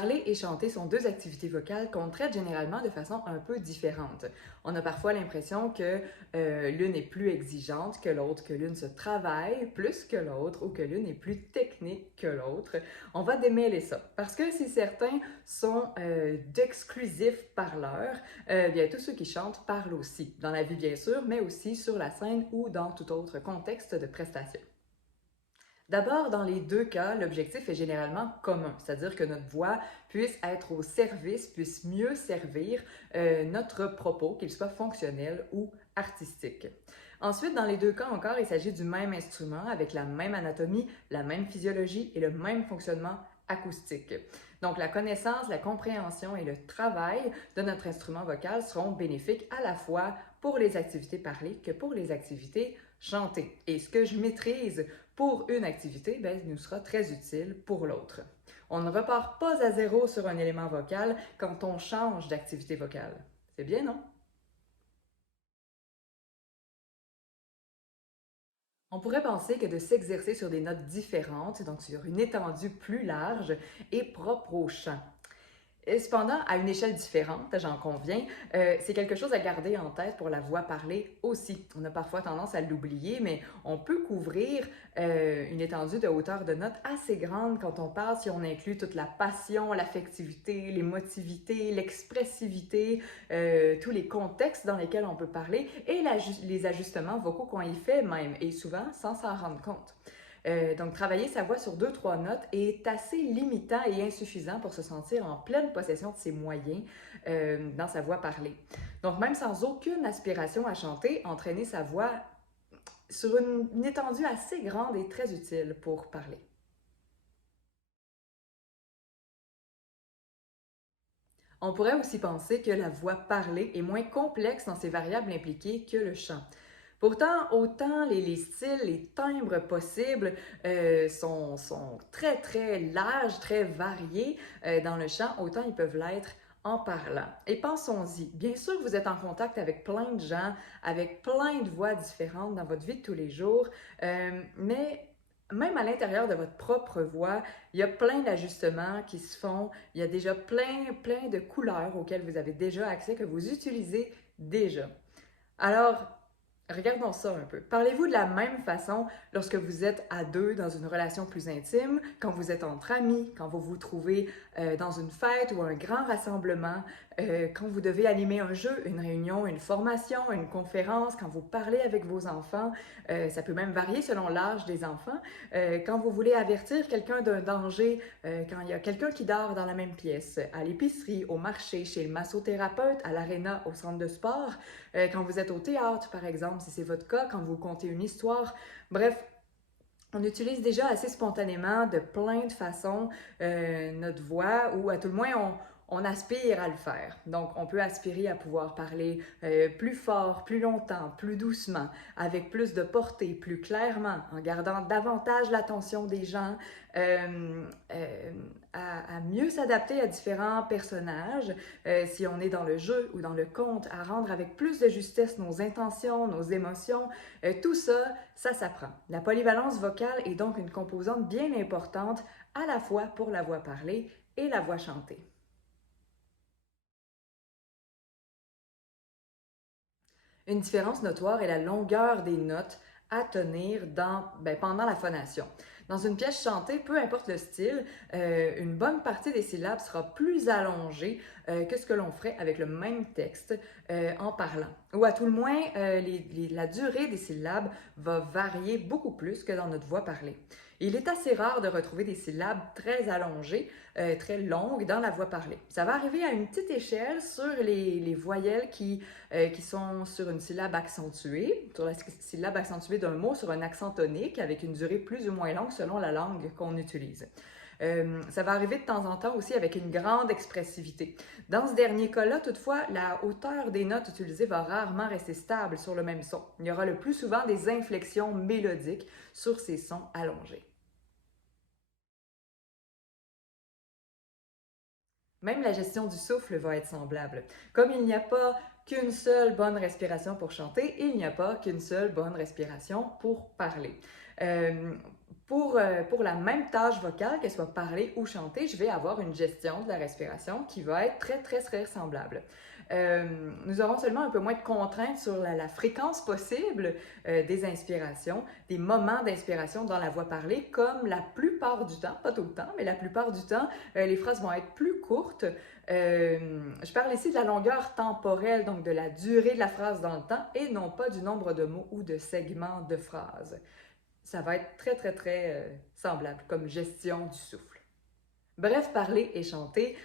Parler et chanter sont deux activités vocales qu'on traite généralement de façon un peu différente. On a parfois l'impression que l'une est plus exigeante que l'autre, que l'une se travaille plus que l'autre ou que l'une est plus technique que l'autre. On va démêler ça parce que si certains sont d'exclusifs parleurs, bien tous ceux qui chantent parlent aussi, dans la vie bien sûr, mais aussi sur la scène ou dans tout autre contexte de prestation. D'abord, dans les deux cas, l'objectif est généralement commun, c'est-à-dire que notre voix puisse être au service, puisse mieux servir notre propos, qu'il soit fonctionnel ou artistique. Ensuite, dans les deux cas encore, il s'agit du même instrument avec la même anatomie, la même physiologie et le même fonctionnement acoustique. Donc, la connaissance, la compréhension et le travail de notre instrument vocal seront bénéfiques à la fois pour les activités parlées que pour les activités chantées. Et ce que je maîtrise pour une activité, bien, nous sera très utile pour l'autre. On ne repart pas à zéro sur un élément vocal quand on change d'activité vocale. C'est bien, non? On pourrait penser que de s'exercer sur des notes différentes, donc sur une étendue plus large, est propre au chant. Cependant, à une échelle différente, j'en conviens, c'est quelque chose à garder en tête pour la voix parlée aussi. On a parfois tendance à l'oublier, mais on peut couvrir une étendue de hauteur de note assez grande quand on parle si on inclut toute la passion, l'affectivité, l'émotivité, l'expressivité, tous les contextes dans lesquels on peut parler et les ajustements vocaux qu'on y fait même, et souvent sans s'en rendre compte. Donc, travailler sa voix sur 2-3 notes est assez limitant et insuffisant pour se sentir en pleine possession de ses moyens dans sa voix parlée. Donc, même sans aucune aspiration à chanter, entraîner sa voix sur une étendue assez grande est très utile pour parler. On pourrait aussi penser que la voix parlée est moins complexe dans ses variables impliquées que le chant. Pourtant, autant les styles, les timbres possibles sont très, très larges, très variés dans le chant, autant ils peuvent l'être en parlant. Et pensons-y, bien sûr, vous êtes en contact avec plein de gens, avec plein de voix différentes dans votre vie de tous les jours, mais même à l'intérieur de votre propre voix, il y a plein d'ajustements qui se font, il y a déjà plein de couleurs auxquelles vous avez déjà accès, que vous utilisez déjà. Alors, regardons ça un peu. Parlez-vous de la même façon lorsque vous êtes à deux dans une relation plus intime, quand vous êtes entre amis, quand vous vous trouvez dans une fête ou un grand rassemblement, quand vous devez animer un jeu, une réunion, une formation, une conférence, quand vous parlez avec vos enfants, ça peut même varier selon l'âge des enfants, quand vous voulez avertir quelqu'un d'un danger, quand il y a quelqu'un qui dort dans la même pièce, à l'épicerie, au marché, chez le massothérapeute, à l'aréna, au centre de sport, quand vous êtes au théâtre, par exemple, si c'est votre cas, quand vous contez une histoire. Bref, on utilise déjà assez spontanément, de plein de façons, notre voix, ou à tout le moins, on aspire à le faire. Donc, on peut aspirer à pouvoir parler plus fort, plus longtemps, plus doucement, avec plus de portée, plus clairement, en gardant davantage l'attention des gens, à mieux s'adapter à différents personnages, si on est dans le jeu ou dans le conte, à rendre avec plus de justesse nos intentions, nos émotions. Tout ça, ça s'apprend. La polyvalence vocale est donc une composante bien importante à la fois pour la voix parlée et la voix chantée. Une différence notoire est la longueur des notes à tenir pendant la phonation. Dans une pièce chantée, peu importe le style, une bonne partie des syllabes sera plus allongée que ce que l'on ferait avec le même texte en parlant. Ou à tout le moins, la durée des syllabes va varier beaucoup plus que dans notre voix parlée. Il est assez rare de retrouver des syllabes très allongées, très longues dans la voix parlée. Ça va arriver à une petite échelle sur les voyelles qui sont sur une syllabe accentuée, sur la syllabe accentuée d'un mot sur un accent tonique avec une durée plus ou moins longue selon la langue qu'on utilise. Ça va arriver de temps en temps aussi avec une grande expressivité. Dans ce dernier cas-là, toutefois, la hauteur des notes utilisées va rarement rester stable sur le même son. Il y aura le plus souvent des inflexions mélodiques sur ces sons allongés. Même la gestion du souffle va être semblable. Comme il n'y a pas qu'une seule bonne respiration pour chanter, il n'y a pas qu'une seule bonne respiration pour parler. Pour la même tâche vocale, qu'elle soit parlée ou chantée, je vais avoir une gestion de la respiration qui va être très, très, très semblable. Nous aurons seulement un peu moins de contraintes sur la fréquence possible des inspirations, des moments d'inspiration dans la voix parlée, comme la plupart du temps, pas tout le temps, mais la plupart du temps, les phrases vont être plus courtes. Je parle ici de la longueur temporelle, donc de la durée de la phrase dans le temps, et non pas du nombre de mots ou de segments de phrases. Ça va être très, très, très semblable comme gestion du souffle. Bref, parler et chanter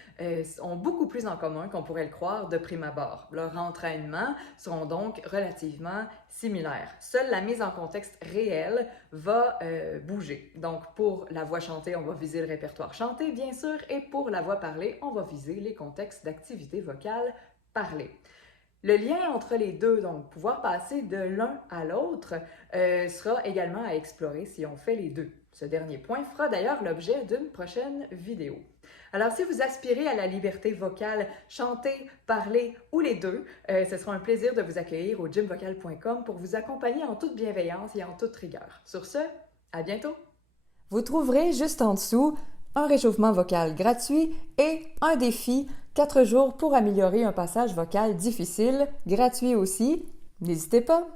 ont beaucoup plus en commun qu'on pourrait le croire de prime abord. Leurs entraînements seront donc relativement similaires. Seule la mise en contexte réel va bouger. Donc, pour la voix chantée, on va viser le répertoire chanté, bien sûr, et pour la voix parlée, on va viser les contextes d'activité vocale parlée. Le lien entre les deux, donc pouvoir passer de l'un à l'autre, sera également à explorer si on fait les deux. Ce dernier point fera d'ailleurs l'objet d'une prochaine vidéo. Alors, si vous aspirez à la liberté vocale, chanter, parler ou les deux, ce sera un plaisir de vous accueillir au gymvocal.com pour vous accompagner en toute bienveillance et en toute rigueur. Sur ce, à bientôt! Vous trouverez juste en dessous un réchauffement vocal gratuit et un défi 4 jours pour améliorer un passage vocal difficile, gratuit aussi. N'hésitez pas!